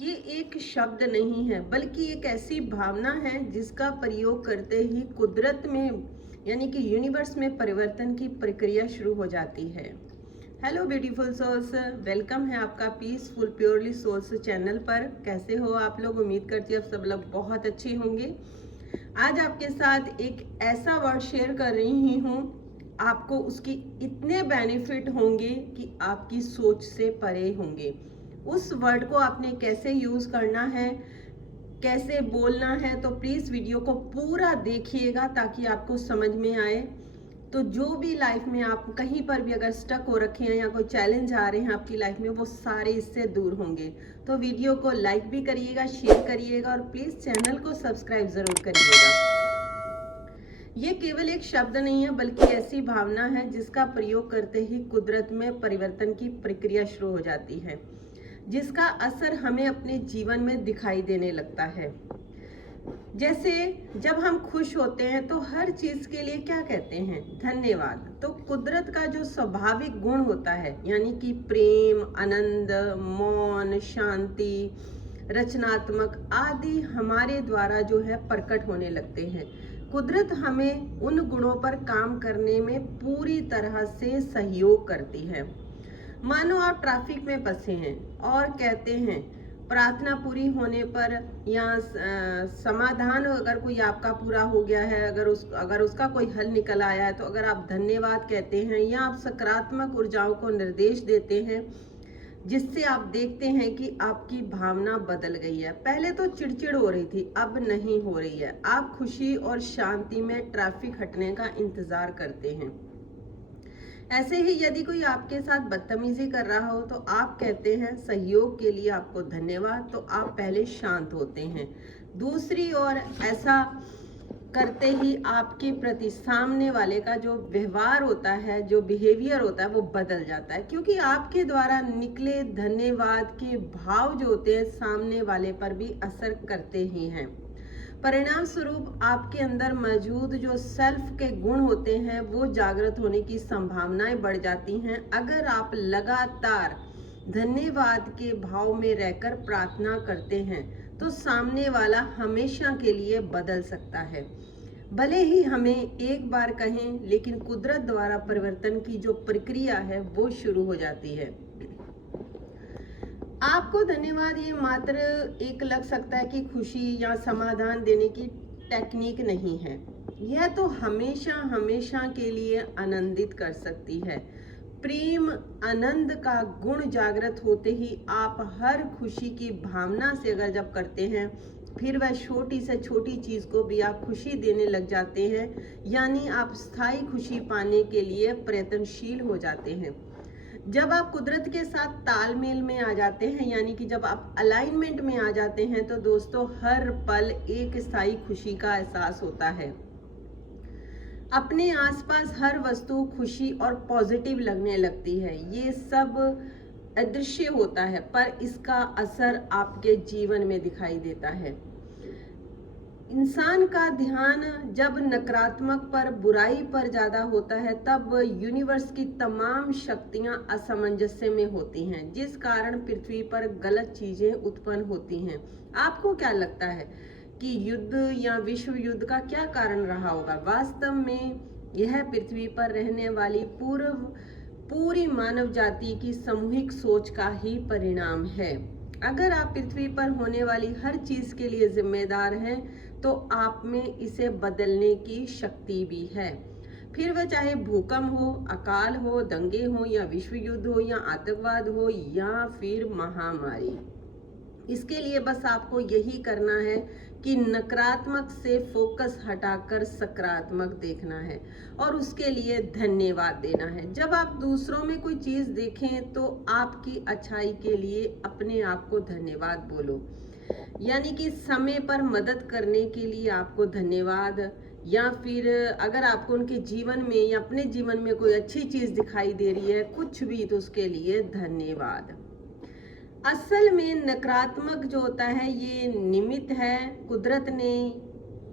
ये एक शब्द नहीं है बल्कि एक ऐसी भावना है जिसका प्रयोग करते ही कुदरत में यानी कि यूनिवर्स में परिवर्तन की प्रक्रिया शुरू हो जाती है। हेलो ब्यूटीफुल सोल्स, वेलकम है आपका पीसफुल प्योरली सोल्स चैनल पर। कैसे हो आप लोग? उम्मीद करती हूँ आप सब लोग बहुत अच्छे होंगे। आज आपके साथ एक ऐसा वर्ड शेयर कर रही हूँ, आपको उसकी इतने बेनिफिट होंगे कि आपकी सोच से परे होंगे। उस वर्ड को आपने कैसे यूज करना है, कैसे बोलना है, तो प्लीज वीडियो को पूरा देखिएगा ताकि आपको समझ में आए। तो जो भी लाइफ में आप कहीं पर भी अगर स्टक हो रखे हैं या कोई चैलेंज आ रहे हैं आपकी लाइफ में, वो सारे इससे दूर होंगे। तो वीडियो को लाइक भी करिएगा, शेयर करिएगा और प्लीज चैनल को सब्सक्राइब जरूर करिएगा। ये केवल एक शब्द नहीं है बल्कि ऐसी भावना है जिसका प्रयोग करते ही कुदरत में परिवर्तन की प्रक्रिया शुरू हो जाती है, जिसका असर हमें अपने जीवन में दिखाई देने लगता है। जैसे जब हम खुश होते हैं तो हर चीज के लिए क्या कहते हैं? धन्यवाद। तो कुदरत का जो स्वाभाविक गुण होता है यानी कि प्रेम, आनंद, मौन, शांति, रचनात्मक आदि हमारे द्वारा जो है प्रकट होने लगते हैं। कुदरत हमें उन गुणों पर काम करने में पूरी तरह से सहयोग करती है। मानो आप ट्रैफिक में फंसे हैं और कहते हैं प्रार्थना पूरी होने पर या समाधान अगर कोई आपका पूरा हो गया है, अगर उसका कोई हल निकल आया है, तो अगर आप धन्यवाद कहते हैं या आप सकारात्मक ऊर्जाओं को निर्देश देते हैं, जिससे आप देखते हैं कि आपकी भावना बदल गई है। पहले तो चिड़चिड़ हो रही थी, अब नहीं हो रही है। आप खुशी और शांति में ट्रैफिक हटने का इंतजार करते हैं। ऐसे ही यदि कोई आपके साथ बदतमीजी कर रहा हो तो आप कहते हैं सहयोग के लिए आपको धन्यवाद, तो आप पहले शांत होते हैं। दूसरी ओर ऐसा करते ही आपके प्रति सामने वाले का जो व्यवहार होता है, जो बिहेवियर होता है, वो बदल जाता है, क्योंकि आपके द्वारा निकले धन्यवाद के भाव जो होते हैं सामने वाले पर भी असर करते ही हैं। परिणाम स्वरूप आपके अंदर मौजूद जो सेल्फ के गुण होते हैं वो जागृत होने की संभावनाएं बढ़ जाती हैं। अगर आप लगातार धन्यवाद के भाव में रहकर प्रार्थना करते हैं तो सामने वाला हमेशा के लिए बदल सकता है। भले ही हमें एक बार कहें, लेकिन कुदरत द्वारा परिवर्तन की जो प्रक्रिया है वो शुरू हो जाती है। आपको धन्यवाद ये मात्र एक लग सकता है कि खुशी या समाधान देने की टेक्निक नहीं है। यह तो हमेशा हमेशा के लिए आनंदित कर सकती है। प्रेम, आनंद का गुण जागृत होते ही आप हर खुशी की भावना से अगर जब करते हैं, फिर वह छोटी से छोटी चीज को भी आप खुशी देने लग जाते हैं, यानी आप स्थायी खुशी पाने के लिए प्रयत्नशील हो जाते हैं। जब आप कुदरत के साथ तालमेल में आ जाते हैं, यानी कि जब आप अलाइनमेंट में आ जाते हैं, तो दोस्तों हर पल एक स्थायी खुशी का एहसास होता है। अपने आसपास हर वस्तु खुशी और पॉजिटिव लगने लगती है। ये सब अदृश्य होता है पर इसका असर आपके जीवन में दिखाई देता है। इंसान का ध्यान जब नकारात्मक पर, बुराई पर ज्यादा होता है, तब यूनिवर्स की तमाम शक्तियां असमंजस्य में होती हैं, जिस कारण पृथ्वी पर गलत चीजें उत्पन्न होती हैं। आपको क्या लगता है कि युद्ध या विश्व युद्ध का क्या कारण रहा होगा? वास्तव में यह पृथ्वी पर रहने वाली पूरी मानव जाति की सामूहिक सोच का ही परिणाम है। अगर आप पृथ्वी पर होने वाली हर चीज के लिए जिम्मेदार हैं, तो आप में इसे बदलने की शक्ति भी है। फिर वह चाहे भूकंप हो, अकाल हो, दंगे हो या विश्व युद्ध हो या आतंकवाद हो या फिर महामारी। इसके लिए बस आपको यही करना है कि नकारात्मक से फोकस हटाकर सकारात्मक देखना है और उसके लिए धन्यवाद देना है। जब आप दूसरों में कोई चीज देखें तो आपकी अच्छाई के लिए अपने आप को धन्यवाद बोलो, यानी कि समय पर मदद करने के लिए आपको धन्यवाद, या फिर अगर आपको उनके जीवन में या अपने जीवन में कोई अच्छी चीज दिखाई दे रही है, कुछ भी, तो उसके लिए धन्यवाद। असल में नकारात्मक जो होता है ये निमित्त है। कुदरत ने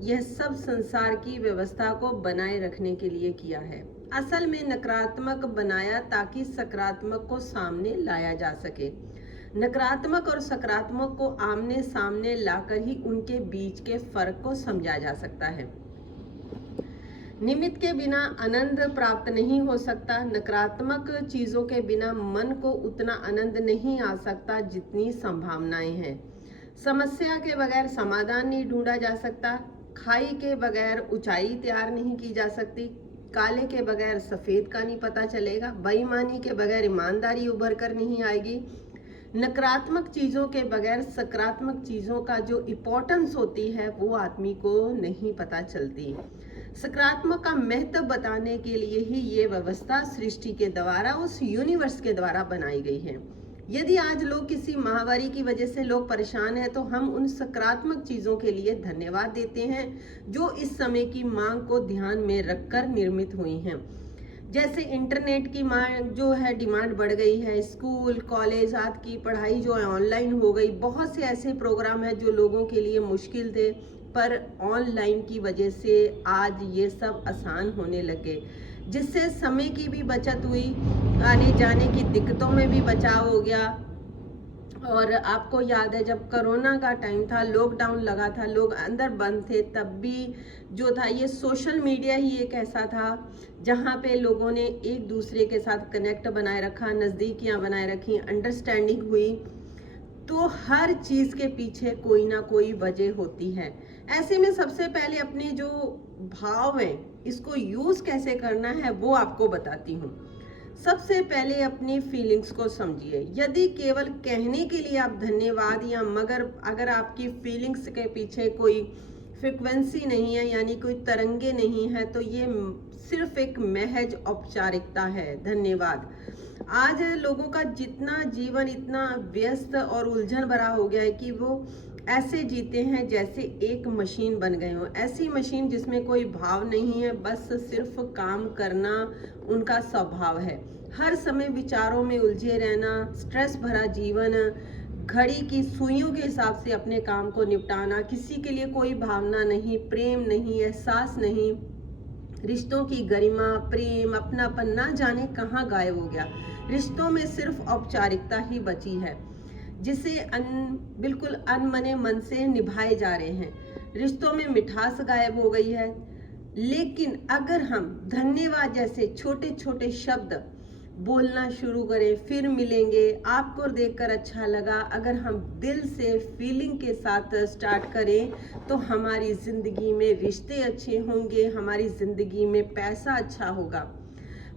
यह सब संसार की व्यवस्था को बनाए रखने के लिए किया है। असल में नकारात्मक बनाया ताकि सकारात्मक को सामने लाया जा सके। नकारात्मक और सकारात्मक को आमने सामने लाकर ही उनके बीच के फर्क को समझा जा सकता है। निमित्त के बिना आनंद प्राप्त नहीं हो सकता। नकारात्मक चीजों के बिना मन को उतना आनंद नहीं आ सकता जितनी संभावनाएं हैं। समस्या के बगैर समाधान नहीं ढूंढा जा सकता। खाई के बगैर ऊंचाई तैयार नहीं की जा सकती। काले के बगैर सफेद का नहीं पता चलेगा। बेईमानी के बगैर ईमानदारी उभर कर नहीं आएगी। नकारात्मक चीजों के बगैर सकारात्मक चीजों का जो इम्पोर्टेंस होती है वो आदमी को नहीं पता चलती। सकारात्मक का महत्व बताने के लिए ही ये व्यवस्था सृष्टि के द्वारा, उस यूनिवर्स के द्वारा बनाई गई है। यदि आज लोग किसी महामारी की वजह से लोग परेशान हैं तो हम उन सकारात्मक चीजों के लिए धन्यवाद देते हैं जो इस समय की मांग को ध्यान में रखकर निर्मित हुई हैं। जैसे इंटरनेट की मांग जो है, डिमांड बढ़ गई है। स्कूल कॉलेज आदि की पढ़ाई जो है ऑनलाइन हो गई। बहुत से ऐसे प्रोग्राम हैं जो लोगों के लिए मुश्किल थे, पर ऑनलाइन की वजह से आज ये सब आसान होने लगे, जिससे समय की भी बचत हुई, आने जाने की दिक्कतों में भी बचाव हो गया। और आपको याद है जब कोरोना का टाइम था, लॉकडाउन लगा था, लोग अंदर बंद थे, तब भी जो था ये सोशल मीडिया ही एक ऐसा था जहाँ पे लोगों ने एक दूसरे के साथ कनेक्ट बनाए रखा, नज़दीकियाँ बनाए रखी, अंडरस्टैंडिंग हुई। तो हर चीज़ के पीछे कोई ना कोई वजह होती है। ऐसे में सबसे पहले अपने जो भाव हैं इसको यूज़ कैसे करना है वो आपको बताती हूँ। सबसे पहले अपनी फीलिंग्स को समझिए। यदि केवल कहने के लिए आप धन्यवाद या मगर अगर आपकी फीलिंग्स के पीछे कोई फ्रिक्वेंसी नहीं है, यानी कोई तरंगे नहीं है, तो ये सिर्फ एक महज औपचारिकता है। धन्यवाद। आज लोगों का जितना जीवन इतना व्यस्त और उलझन भरा हो गया है कि वो ऐसे जीते हैं जैसे एक मशीन बन गए हो। ऐसी मशीन जिसमें कोई भाव नहीं है, बस सिर्फ काम करना उनका स्वभाव है। हर समय विचारों में उलझे रहना, स्ट्रेस भरा जीवन, घड़ी की सुइयों के हिसाब से अपने काम को निपटाना, किसी के लिए कोई भावना नहीं, प्रेम नहीं, एहसास नहीं, रिश्तों की गरिमा, प्रेम, अपनापन ना जाने कहाँ गायब हो गया। रिश्तों में सिर्फ औपचारिकता ही बची है, जिसे बिल्कुल अनमने मन से निभाए जा रहे हैं। रिश्तों में मिठास गायब हो गई है। लेकिन अगर हम धन्यवाद जैसे छोटे छोटे शब्द बोलना शुरू करें, फिर मिलेंगे, आपको देखकर अच्छा लगा, अगर हम दिल से फीलिंग के साथ स्टार्ट करें तो हमारी ज़िंदगी में रिश्ते अच्छे होंगे, हमारी ज़िंदगी में पैसा अच्छा होगा।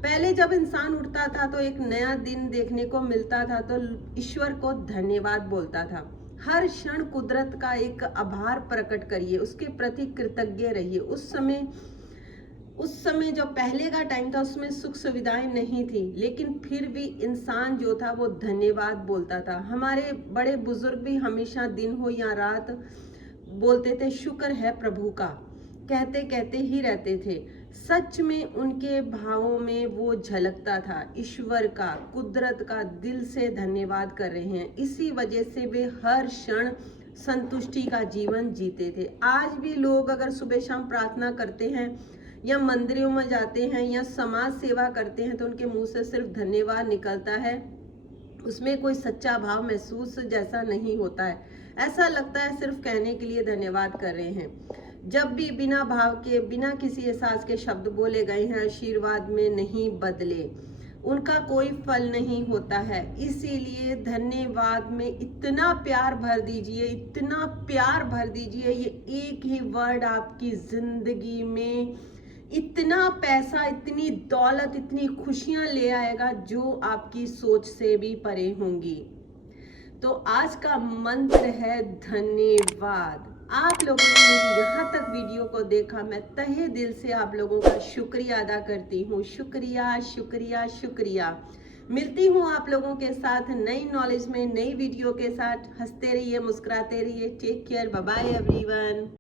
पहले जब इंसान उठता था तो एक नया दिन देखने को मिलता था तो ईश्वर को धन्यवाद बोलता था। हर क्षण कुदरत का एक आभार प्रकट करिए, उसके प्रति कृतज्ञ रहिए। उस समय जो पहले का टाइम था उसमें सुख सुविधाएं नहीं थी, लेकिन फिर भी इंसान जो था वो धन्यवाद बोलता था। हमारे बड़े बुजुर्ग भी हमेशा दिन हो या रात बोलते थे शुक्र है प्रभु का, कहते कहते ही रहते थे। सच में उनके भावों में वो झलकता था, ईश्वर का, कुदरत का दिल से धन्यवाद कर रहे हैं। इसी वजह से वे हर क्षण संतुष्टि का जीवन जीते थे। आज भी लोग अगर सुबह शाम प्रार्थना करते हैं या मंदिरों में जाते हैं या समाज सेवा करते हैं तो उनके मुंह से सिर्फ धन्यवाद निकलता है, उसमें कोई सच्चा भाव महसूस जैसा नहीं होता है। ऐसा लगता है सिर्फ कहने के लिए धन्यवाद कर रहे हैं। जब भी बिना भाव के, बिना किसी एहसास के शब्द बोले गए हैं, आशीर्वाद में नहीं बदले, उनका कोई फल नहीं होता है। इसीलिए धन्यवाद में इतना प्यार भर दीजिए, इतना प्यार भर दीजिए, ये एक ही वर्ड आपकी जिंदगी में इतना पैसा, इतनी दौलत, इतनी खुशियां ले आएगा जो आपकी सोच से भी परे होंगी। तो आज का मंत्र है धन्यवाद। आप लोगों ने मेरी यहाँ तक वीडियो को देखा, मैं तहे दिल से आप लोगों का शुक्रिया अदा करती हूँ। शुक्रिया शुक्रिया शुक्रिया। मिलती हूँ आप लोगों के साथ नई नॉलेज में, नई वीडियो के साथ। हंसते रहिए, मुस्कुराते रहिए। Take care, bye bye everyone.